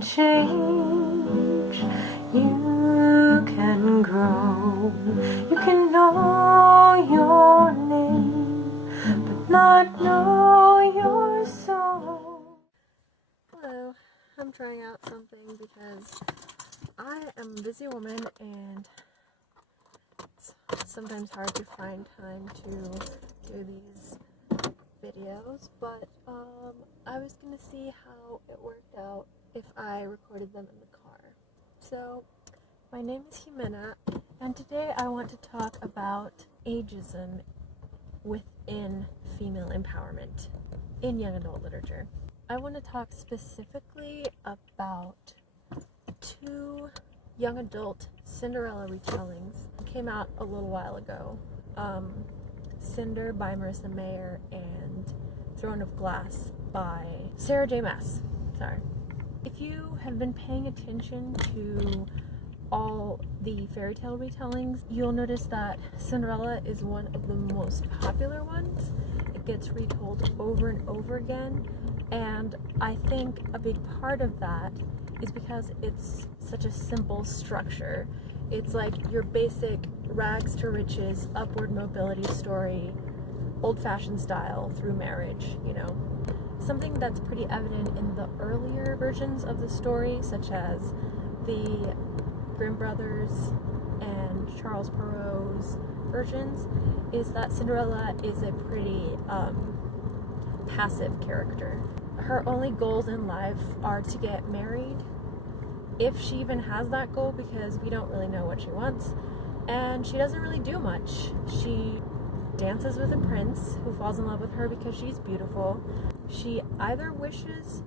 can change, you can grow, you can know your name, but not know your soul. Hello, I'm trying out something because I am a busy woman and it's sometimes hard to find time to do these videos, but I was gonna see how it worked out if I recorded them in the car. So, my name is Jeanna, and today I want to talk about ageism within female empowerment in young adult literature. I want to talk specifically about two young adult Cinderella retellings that came out a little while ago. Cinder by Marissa Meyer and Throne of Glass by Sarah J. Maas. Sorry. If you have been paying attention to all the fairy tale retellings, you'll notice that Cinderella is one of the most popular ones. It gets retold over and over again, and I think a big part of that is because it's such a simple structure. It's like your basic rags to riches, upward mobility story, old-fashioned style through marriage, you know. Something that's pretty evident in the earlier versions of the story, such as the Grimm brothers and Charles Perrault's versions, is that Cinderella is a pretty passive character. Her only goals in life are to get married, if she even has that goal, because we don't really know what she wants, and she doesn't really do much. She dances with a prince who falls in love with her because she's beautiful. She either wishes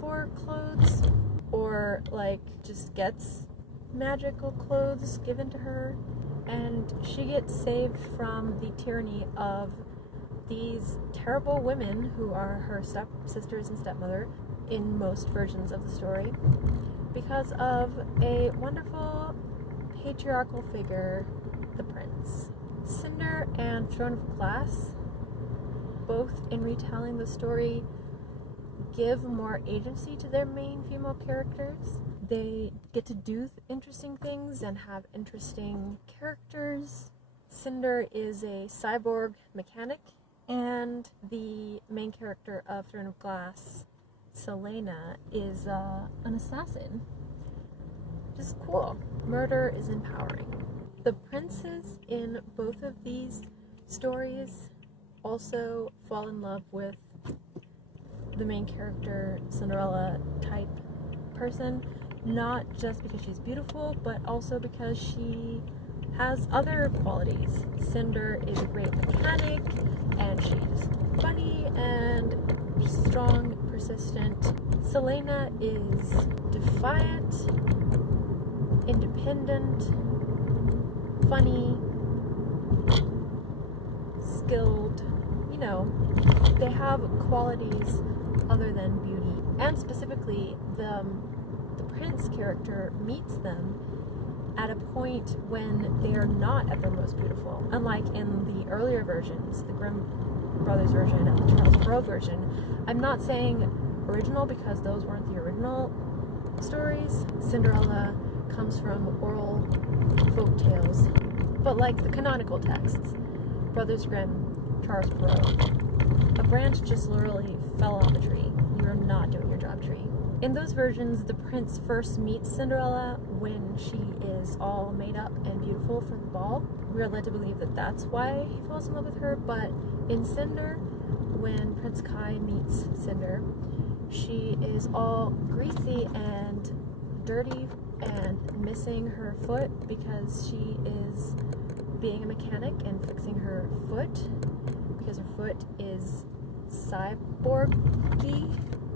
for clothes or like just gets magical clothes given to her, and she gets saved from the tyranny of these terrible women who are her stepsisters and stepmother in most versions of the story, because of a wonderful patriarchal figure, the prince. Cinder and Throne of Glass, both in retelling the story, give more agency to their main female characters. They get to do interesting things and have interesting characters. Cinder is a cyborg mechanic, and the main character of Throne of Glass, Selena, is an assassin. Just cool. Murder is empowering. The princes in both of these stories also fall in love with the main character, Cinderella type person, not just because she's beautiful, but also because she has other qualities. Cinder is a great mechanic, and she's funny and strong, persistent. Selena is defiant, independent, funny, skilled. You know, they have qualities other than beauty. And specifically, the prince character meets them at a point when they are not at their most beautiful. Unlike in the earlier versions, the Grimm brothers version and the Charles Perrault version. I'm not saying original because those weren't the original stories. Cinderella comes from oral folk tales, but like the canonical texts, Brothers Grimm, Charles Perrault, a branch just literally fell off the tree. You're not doing your job, tree. In those versions, the prince first meets Cinderella when she is all made up and beautiful for the ball. We are led to believe that that's why he falls in love with her, but in Cinder, when Prince Kai meets Cinder, she is all greasy and dirty and missing her foot because she is being a mechanic and fixing her foot because her foot is cyborgy.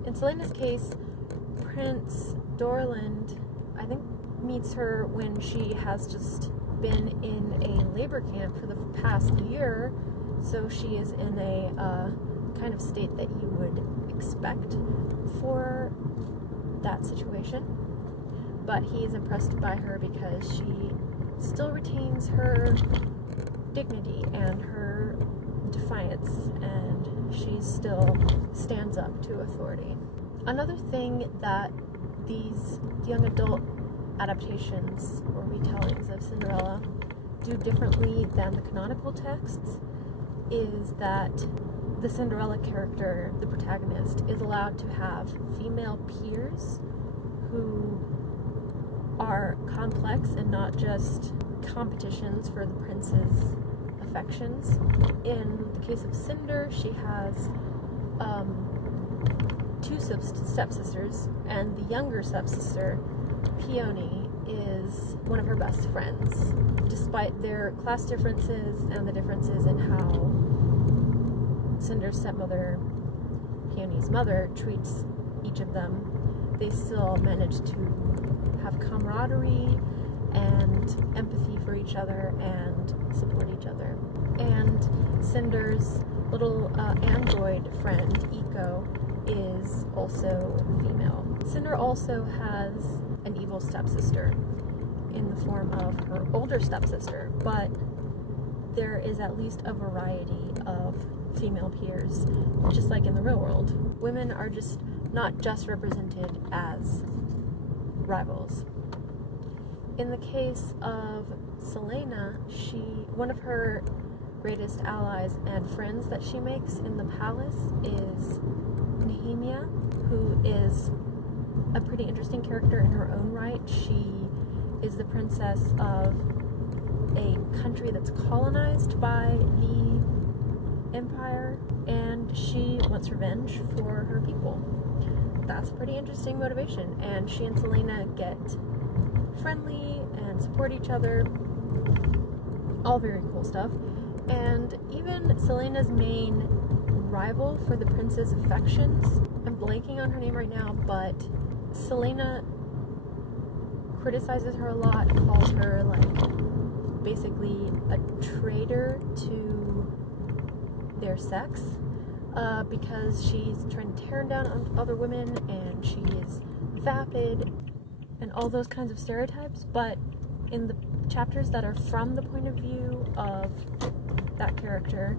In Selena's case, Prince Dorland, I think, meets her when she has just been in a labor camp for the past year, so she is in a kind of state that you would expect for that situation. But he is impressed by her because she still retains her dignity and her defiance, and she still stands up to authority. Another thing that these young adult adaptations or retellings of Cinderella do differently than the canonical texts is that the Cinderella character, the protagonist, is allowed to have female peers who are complex and not just competitions for the prince's affections. In the case of Cinder, she has two stepsisters, and the younger stepsister, Peony, is one of her best friends. Despite their class differences and the differences in how Cinder's stepmother, Peony's mother, treats each of them, they still manage to have camaraderie and empathy for each other and support each other. And Cinder's little android friend, Eco, is also female. Cinder also has an evil stepsister in the form of her older stepsister, but there is at least a variety of female peers, just like in the real world. Women are just not just represented as rivals. In the case of Selena, one of her greatest allies and friends that she makes in the palace is Nehemia, who is a pretty interesting character in her own right. She is the princess of a country that's colonized by the empire, and she wants revenge for her people. That's a pretty interesting motivation, and she and Selena get friendly and support each other. All very cool stuff. And even Selena's main rival for the prince's affections, I'm blanking on her name right now, but Selena criticizes her a lot, calls her like basically a traitor to their sex, because she's trying to tear down on other women and she is vapid and all those kinds of stereotypes. But in the chapters that are from the point of view of that character,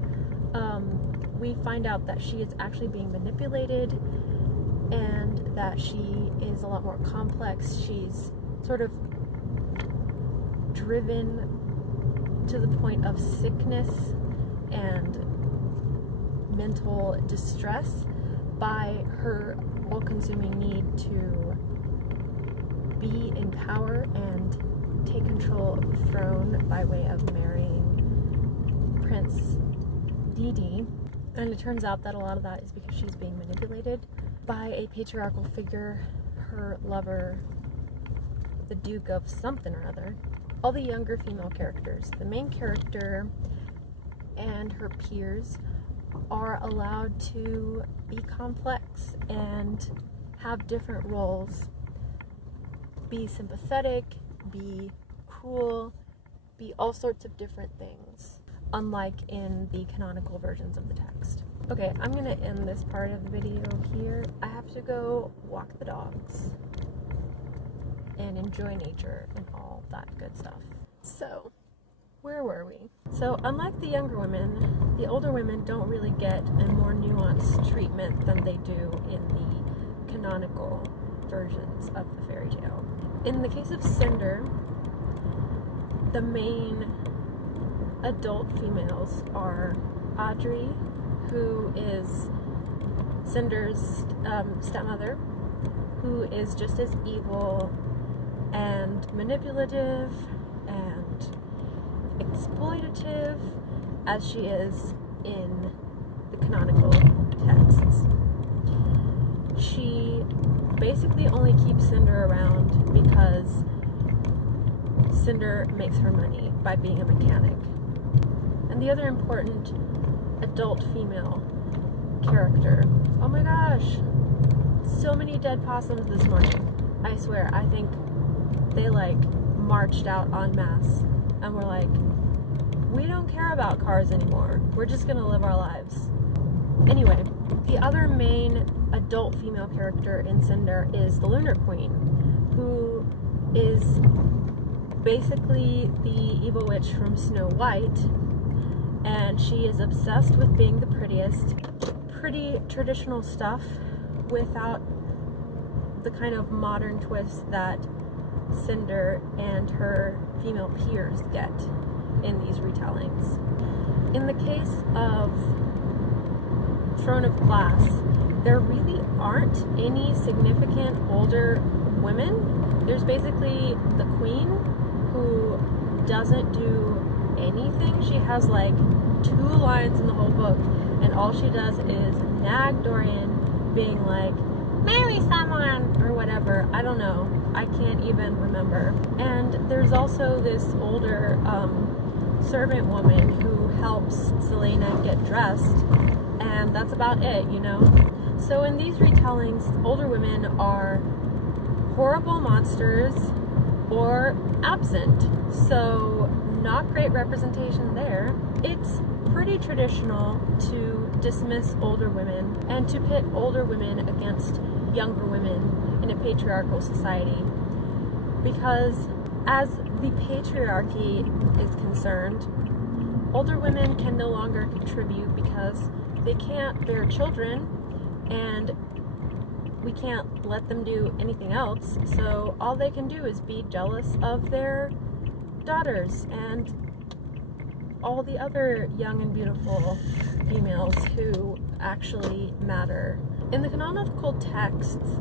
we find out that she is actually being manipulated and that she is a lot more complex. She's sort of driven to the point of sickness and mental distress by her all-consuming need to be in power and take control of the throne by way of marrying Prince Didi. And it turns out that a lot of that is because she's being manipulated by a patriarchal figure, her lover, the Duke of something or other. All the younger female characters, the main character and her peers, are allowed to be complex and have different roles. Be sympathetic, be cruel, be all sorts of different things, unlike in the canonical versions of the text. Okay, I'm gonna end this part of the video here. I have to go walk the dogs and enjoy nature and all that good stuff. So, where were we? So, unlike the younger women, the older women don't really get a more nuanced treatment than they do in the canonical versions of the fairy tale. In the case of Cinder, the main adult females are Audrey, who is Cinder's stepmother, who is just as evil and manipulative and exploitative as she is in the canonical texts. She basically only keeps Cinder around because Cinder makes her money by being a mechanic. And the other important adult female character, oh my gosh, so many dead possums this morning. I swear, I think they like marched out en masse and were like, we don't care about cars anymore, we're just gonna live our lives. Anyway, the other main adult female character in Cinder is the Lunar Queen, who is basically the evil witch from Snow White, and she is obsessed with being the prettiest. Pretty traditional stuff without the kind of modern twist that Cinder and her female peers get in these retellings. In the case of Throne of Glass, there really aren't any significant older women. There's basically the queen, who doesn't do anything. She has like 2 lines in the whole book, and all she does is nag Dorian, being like, marry someone, or whatever. I don't know. I can't even remember. And there's also this older servant woman who helps Selena get dressed, and that's about it, you know? So in these retellings, older women are horrible monsters or absent. So not great representation there. It's pretty traditional to dismiss older women and to pit older women against younger women in a patriarchal society, because as the patriarchy is concerned, older women can no longer contribute because they can't bear children, and we can't let them do anything else, so all they can do is be jealous of their daughters and all the other young and beautiful females who actually matter. In the canonical texts,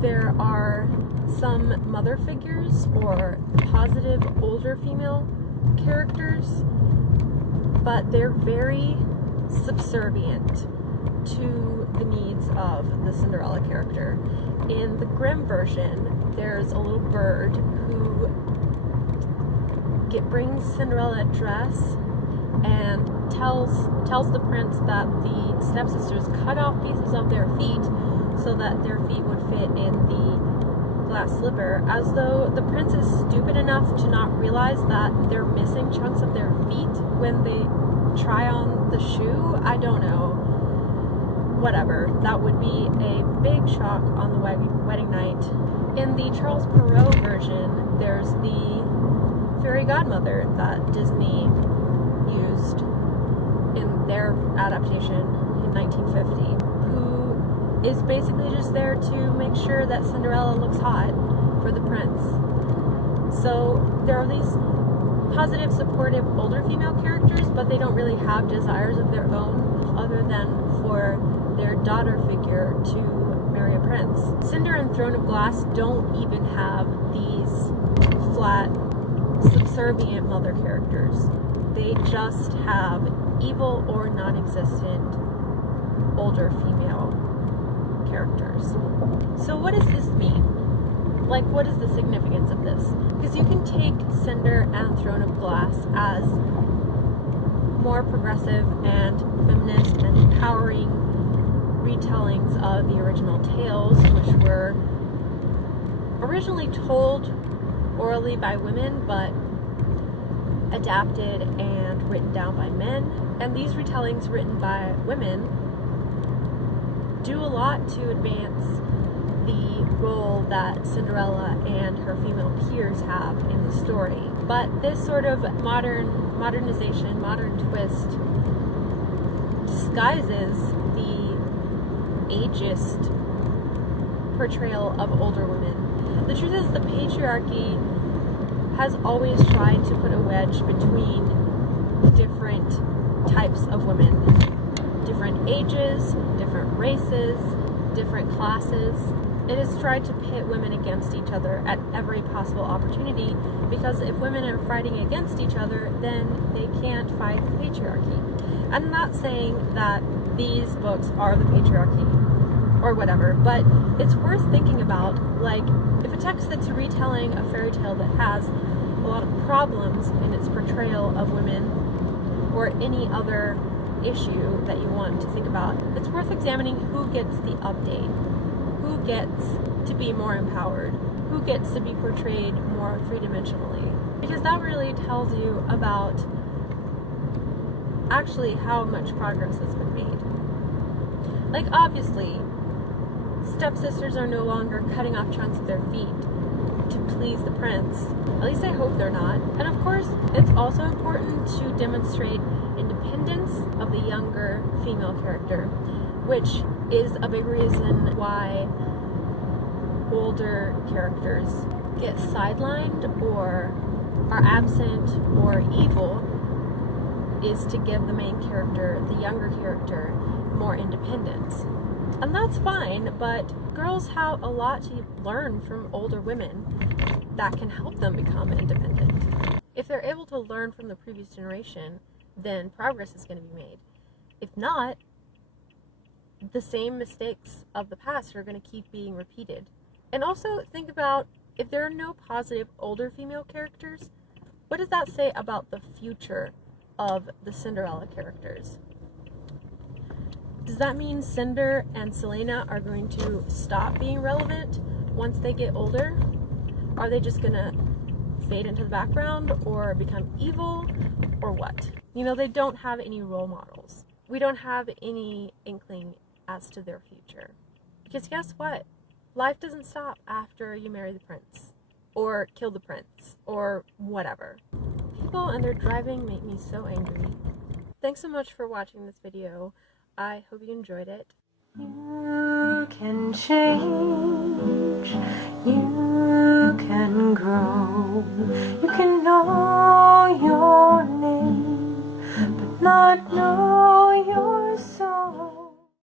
there are some mother figures or positive older female characters, but they're very subservient to the needs of the Cinderella character. In the Grimm version, there's a little bird who brings Cinderella a dress and tells the prince that the stepsisters cut off pieces of their feet so that their feet would fit in the glass slipper, as though the prince is stupid enough to not realize that they're missing chunks of their feet when they try on the shoe. I don't know. Whatever. That would be a big shock on the wedding night. In the Charles Perrault version, there's the fairy godmother that Disney used in their adaptation in 1950, who is basically just there to make sure that Cinderella looks hot for the prince. So there are these positive, supportive, older female characters, but they don't really have desires of their own other than for their daughter figure to marry a prince. Cinder and Throne of Glass don't even have these flat, subservient mother characters. They just have evil or non-existent older female characters. So what does this mean? Like, what is the significance of this? Because you can take Cinder and Throne of Glass as more progressive and feminist and empowering retellings of the original tales, which were originally told orally by women, but adapted and written down by men. And these retellings written by women do a lot to advance the role that Cinderella and her female peers have in the story. But this sort of modernization, modern twist disguises the ageist portrayal of older women. The truth is, the patriarchy has always tried to put a wedge between different types of women, different ages, different races, different classes. It has tried to pit women against each other at every possible opportunity, because if women are fighting against each other, then they can't fight the patriarchy. I'm not saying that these books are the patriarchy or whatever, but it's worth thinking about. Like, if a text that's retelling a fairy tale that has a lot of problems in its portrayal of women, or any other issue that you want to think about, it's worth examining who gets the update, who gets to be more empowered, who gets to be portrayed more three-dimensionally, because that really tells you about actually how much progress has been made. Like, obviously, stepsisters are no longer cutting off chunks of their feet to please the prince. At least I hope they're not. And of course, it's also important to demonstrate independence of the younger female character, which is a big reason why older characters get sidelined or are absent or evil is to give the main character, the younger character, more independence. And that's fine, but girls have a lot to learn from older women that can help them become independent. If they're able to learn from the previous generation, then progress is going to be made. If not, the same mistakes of the past are going to keep being repeated. And also think about, if there are no positive older female characters, what does that say about the future of the Cinderella characters? Does that mean Cinder and Selena are going to stop being relevant once they get older? Are they just gonna fade into the background or become evil, or what? You know, they don't have any role models. We don't have any inkling as to their future. Because guess what? Life doesn't stop after you marry the prince, or kill the prince, or whatever. People and their driving make me so angry. Thanks so much for watching this video. I hope you enjoyed it. You can change, you can grow, you can know your name, but not know